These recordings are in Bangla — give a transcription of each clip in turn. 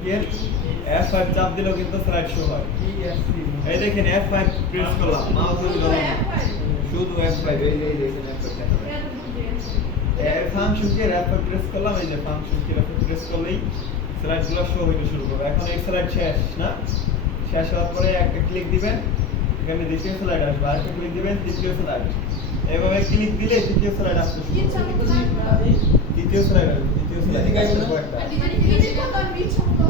শুকের F5 চাপ দিলেও কিন্তু স্লাইড শো হয়। এই দেখেন F5 প্রেস করলাম, মাউস হুইল ধরলাম, শুধু F5 এই দেখেন F5 এই ফাংশন কি F5 প্রেস করলাম, এই যে ফাংশন কি F5 প্রেস করলেই স্লাইডগুলো শো হইতে শুরু করবে। এখন এই স্লাইড শেষ না, শেষ হওয়ার পরে একটা ক্লিক দিবেন, এখানে দ্বিতীয় স্লাইড আসবে, আরেকটা ক্লিক দিবেন, তৃতীয় স্লাইড, এভাবে ক্লিক দিলে তৃতীয় স্লাইড আসতে শুরু করবে। তৃতীয় স্লাইড আসবে, তৃতীয় স্লাইড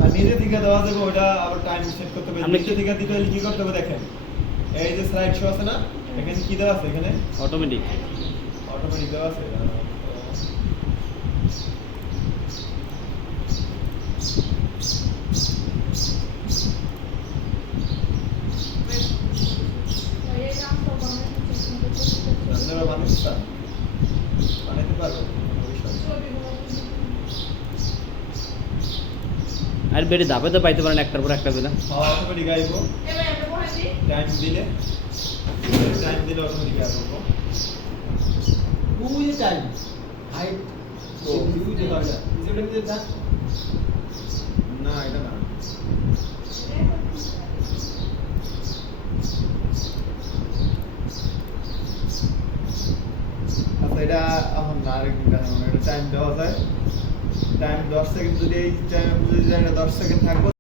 আর নিজে থেকে দেওয়া যাবে, ওটা আবার টাইম সেট করতে হবে। নিজে থেকে দিতে হলে কি করতে হবে দেখেন, এই যে স্লাইড শো আছে না, এখানে কি দেওয়া আছে, এখানে অটোমেটিক দেওয়া আছে। আপনারা বানাতে পারবেন আর বেড়ে ধাপে তো পাইতে পারেন একটার পর একটা করে। অটোমেটিক আইবো, টাইম দিলে অটোমেটিক আইবো। ওই যে টাইম হাইট তো ওই যে বাজা যেটা নিতে চান না, এটা না, আচ্ছা এটা এখন না, আরেকদিন দেখানো, এটা টাইম দেওয়া যায়, টাইম 10 সেকেন্ড, যদি এই টাইম যদি 10 সেকেন্ড থাকবে